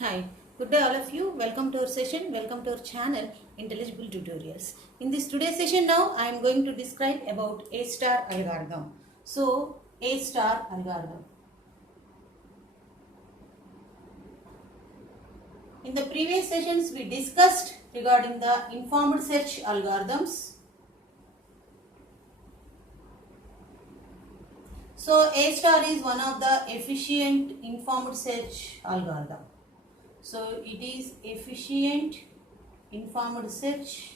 Hi, good day all of you. Welcome to our session. Welcome to our channel Intelligible Tutorials. In this today's session now I am going to describe about A star algorithm. So A star algorithm. In the previous sessions we discussed regarding the informed search algorithms. So A star is one of the efficient informed search algorithm. So it is efficient informed search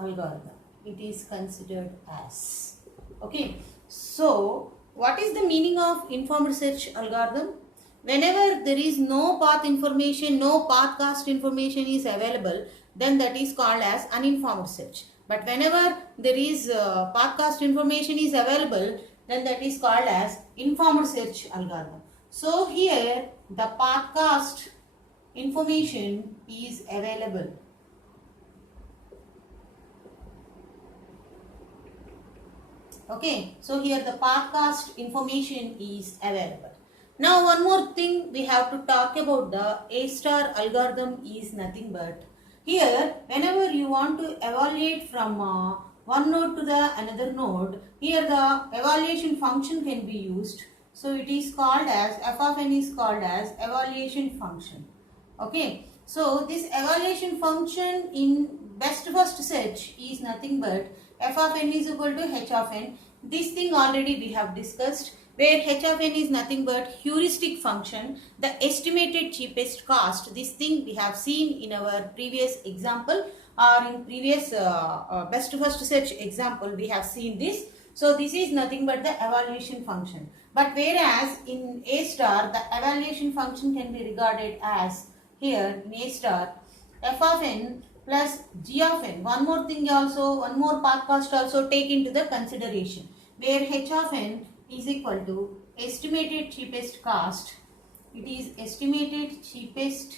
algorithm. It is considered as. Okay. So what is the meaning of informed search algorithm? Whenever there is no path information, no path cast information is available, then that is called as uninformed search. But whenever there is path cast information is available, then that is called as informed search algorithm. So here the path cast information is available. Okay, so here the path cast information is available. Now one more thing we have to talk about the A star algorithm is nothing but here whenever you want to evaluate from one node to the another node, here the evaluation function can be used. So it is called as f of n is called as evaluation function. Okay, so this evaluation function in best first search is nothing but f of n is equal to h of n. This thing already we have discussed, where h of n is nothing but heuristic function, the estimated cheapest cost. This thing we have seen in our previous example or in previous best first search example we have seen this. So this is nothing but the evaluation function. But whereas in A star the evaluation function can be regarded as here in A star f of n plus g of n. One more thing also, one more path cost also take into the consideration, where h of n is equal to estimated cheapest cost. It is estimated cheapest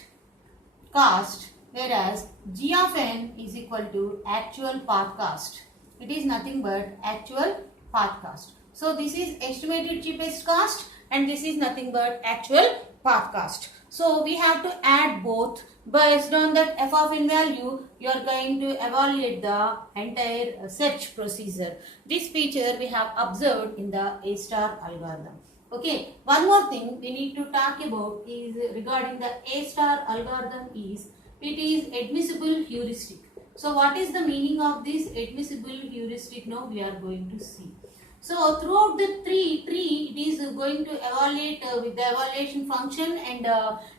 cost, whereas g of n is equal to actual path cost. It is nothing but actual path cost. So this is estimated cheapest cost and this is nothing but actual path cost. So we have to add both. Based on that f of n value, you are going to evaluate the entire search procedure. This feature we have observed in the A star algorithm. Okay, one more thing we need to talk about is regarding the A star algorithm is it is admissible heuristic. So what is the meaning of this admissible heuristic? Now we are going to see. So throughout the tree it is going to evaluate with the evaluation function and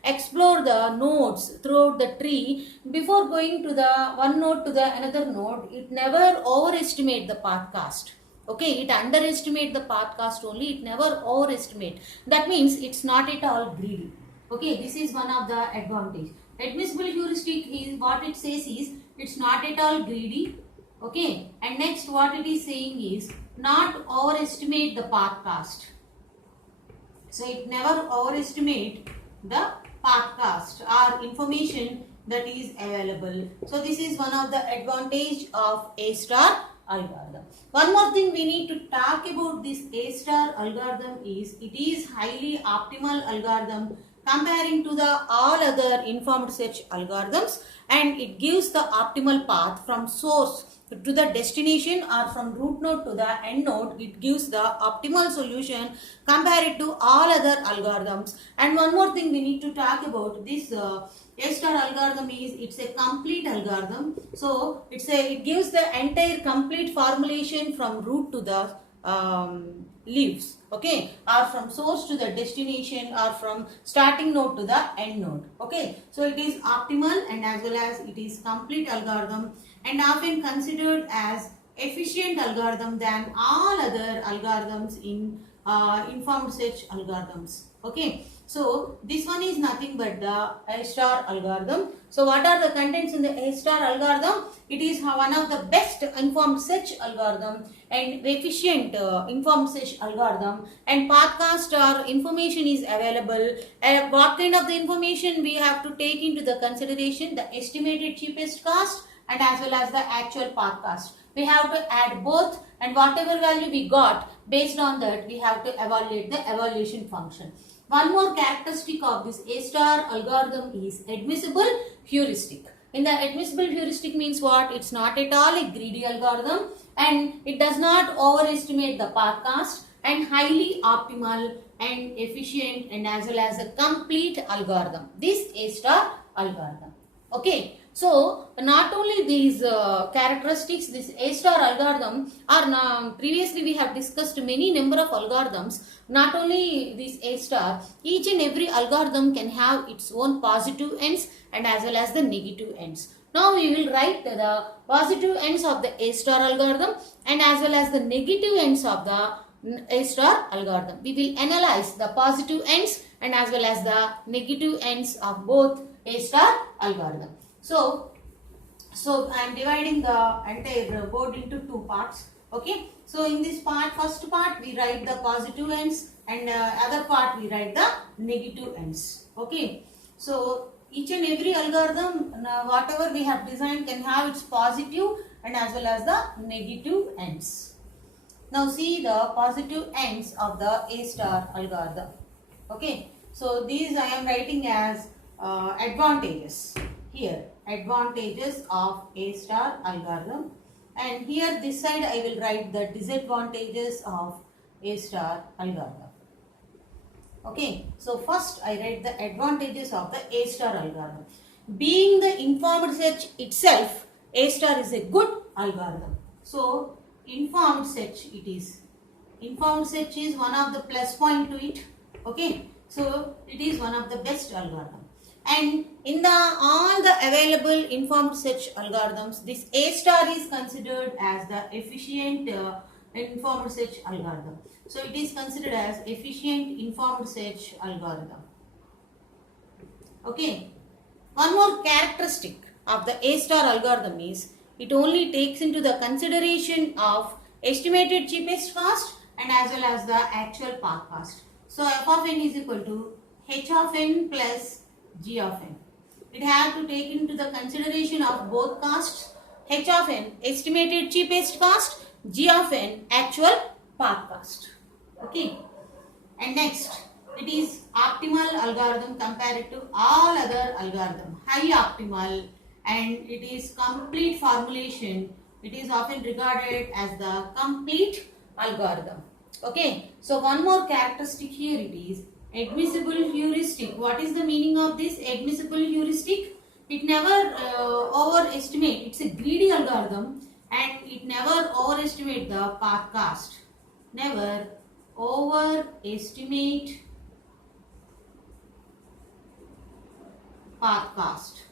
explore the nodes throughout the tree. Before going to the one node to the another node, it never overestimate the path cast. Okay, it underestimate the path cast only, it never overestimate. That means it's not at all greedy. Okay, this is one of the advantage. Admissible heuristic is what it says is it's not at all greedy. Okay, and next what it is saying is not overestimate the path cast. So it never overestimate the path cast or information that is available. So this is one of the advantage of A star algorithm. One more thing we need to talk about this A star algorithm is it is highly optimal algorithm comparing to the all other informed search algorithms, and it gives the optimal path from source to the destination or from root node to the end node. It gives the optimal solution compared to all other algorithms. And one more thing we need to talk about this A star algorithm is it's a complete algorithm. So it gives the entire complete formulation from root to the leaves, okay, or from source to the destination or from starting node to the end node. Okay, so it is optimal and as well as it is complete algorithm and often considered as efficient algorithm than all other algorithms in informed search algorithms. Okay, so this one is nothing but the A star algorithm. So what are the contents in the A star algorithm? It is one of the best informed search algorithm and efficient informed search algorithm, and pathcast or information is available. What kind of the information we have to take into the consideration? The estimated cheapest cost and as well as the actual pathcast. We have to add both, and whatever value we got, based on that we have to evaluate the evaluation function. One more characteristic of this A star algorithm is admissible heuristic. In the admissible heuristic means what? It's not at all a greedy algorithm and it does not overestimate the path cost and highly optimal and efficient and as well as a complete algorithm. This A star algorithm. Okay. So, not only these characteristics, this A star algorithm are now, previously we have discussed many number of algorithms. Not only this A star, each and every algorithm can have its own positive ends and as well as the negative ends. Now we will write the positive ends of the A star algorithm and as well as the negative ends of the A star algorithm. We will analyze the positive ends and as well as the negative ends of both A star algorithm. So I am dividing the entire board into two parts. Okay. So in this part, first part we write the positive ends and other part we write the negative ends. Okay. So each and every algorithm, whatever we have designed can have its positive and as well as the negative ends. Now see the positive ends of the A star algorithm. Okay. So these I am writing as advantages. Here advantages of A star algorithm and here this side I will write the disadvantages of A star algorithm. Okay, so first I write the advantages of the A star algorithm. Being the informed search itself, A star is a good algorithm. So informed search it is. Informed search is one of the plus point to it. Okay, so it is one of the best algorithm. And in all the available informed search algorithms, this A star is considered as the efficient informed search algorithm. So it is considered as efficient informed search algorithm. Okay. One more characteristic of the A star algorithm is it only takes into the consideration of estimated cheapest cost and as well as the actual path cost. So f of n is equal to h of n plus g of n. It has to take into the consideration of both costs, h of n estimated cheapest cost, g of n actual path cost. Okay. And next, it is optimal algorithm compared to all other algorithm, high optimal, and it is complete formulation. It is often regarded as the complete algorithm. Okay. So one more characteristic here it is admissible heuristic. What is the meaning of this admissible heuristic? It never overestimate. It's a greedy algorithm and it never overestimate the path cost. Never overestimate path cost.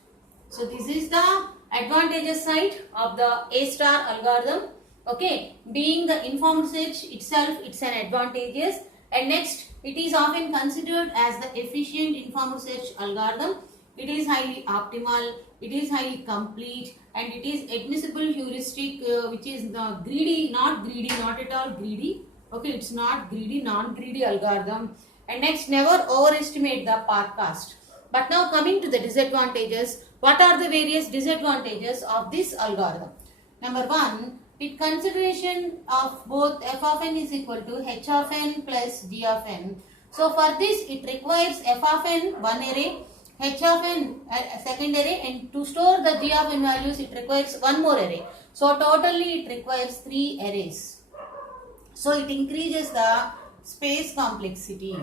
So this is the advantages side of the A star algorithm. Okay, being the informed search itself, it's an advantages. And next, it is often considered as the efficient informed search algorithm. It is highly optimal, it is highly complete, and it is admissible heuristic, which is not greedy, not at all greedy. Okay, it's not greedy, non-greedy algorithm. And next, never overestimate the path cost. But now coming to the disadvantages, what are the various disadvantages of this algorithm? Number one, with consideration of both f of n is equal to h of n plus g of n. So for this it requires f of n one array, h of n a second array, and to store the g of n values it requires one more array. So totally it requires 3 arrays. So it increases the space complexity.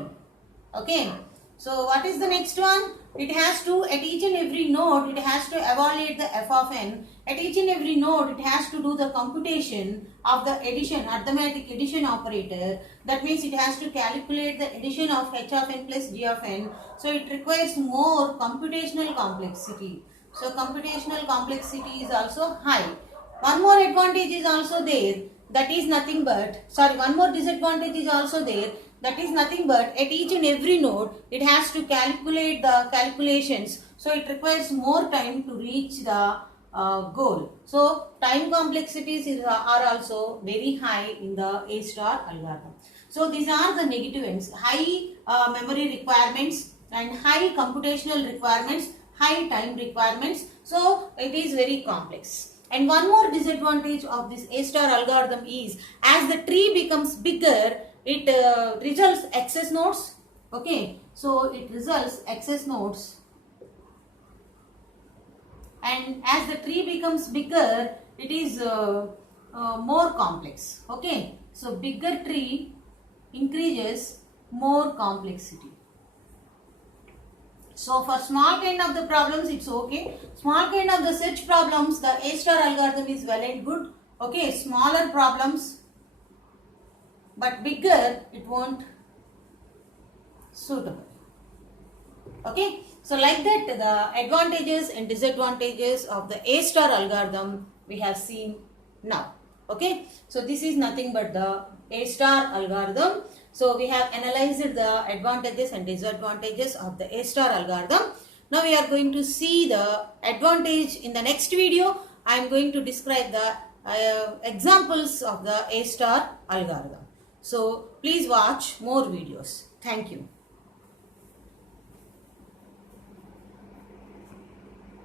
Okay. So what is the next one? It has to, at each and every node, it has to evaluate the f of n. At each and every node, it has to do the computation of the addition, arithmetic addition operator. That means it has to calculate the addition of h of n plus g of n. So it requires more computational complexity. So computational complexity is also high. One more advantage is also there. That is nothing but, one more disadvantage is also there. That is nothing but at each and every node, it has to calculate the calculations. So it requires more time to reach the goal. So time complexities are also very high in the A star algorithm. So these are the negative ends. High memory requirements and high computational requirements, high time requirements. So it is very complex. And one more disadvantage of this A star algorithm is as the tree becomes bigger, it results excess nodes Okay, so it results excess nodes, and as the tree becomes bigger, it is more complex. Okay, so bigger tree increases more complexity. So for small kind of the problems, it's okay. Small kind of the search problems, the A star algorithm is well and good. Okay, smaller problems, but bigger, it won't suitable. Okay, so like that, the advantages and disadvantages of the A star algorithm we have seen now. Okay, so this is nothing but the A star algorithm. So we have analyzed the advantages and disadvantages of the A star algorithm. Now we are going to see the advantage in the next video. I am going to describe the examples of the A star algorithm. So please watch more videos. Thank you.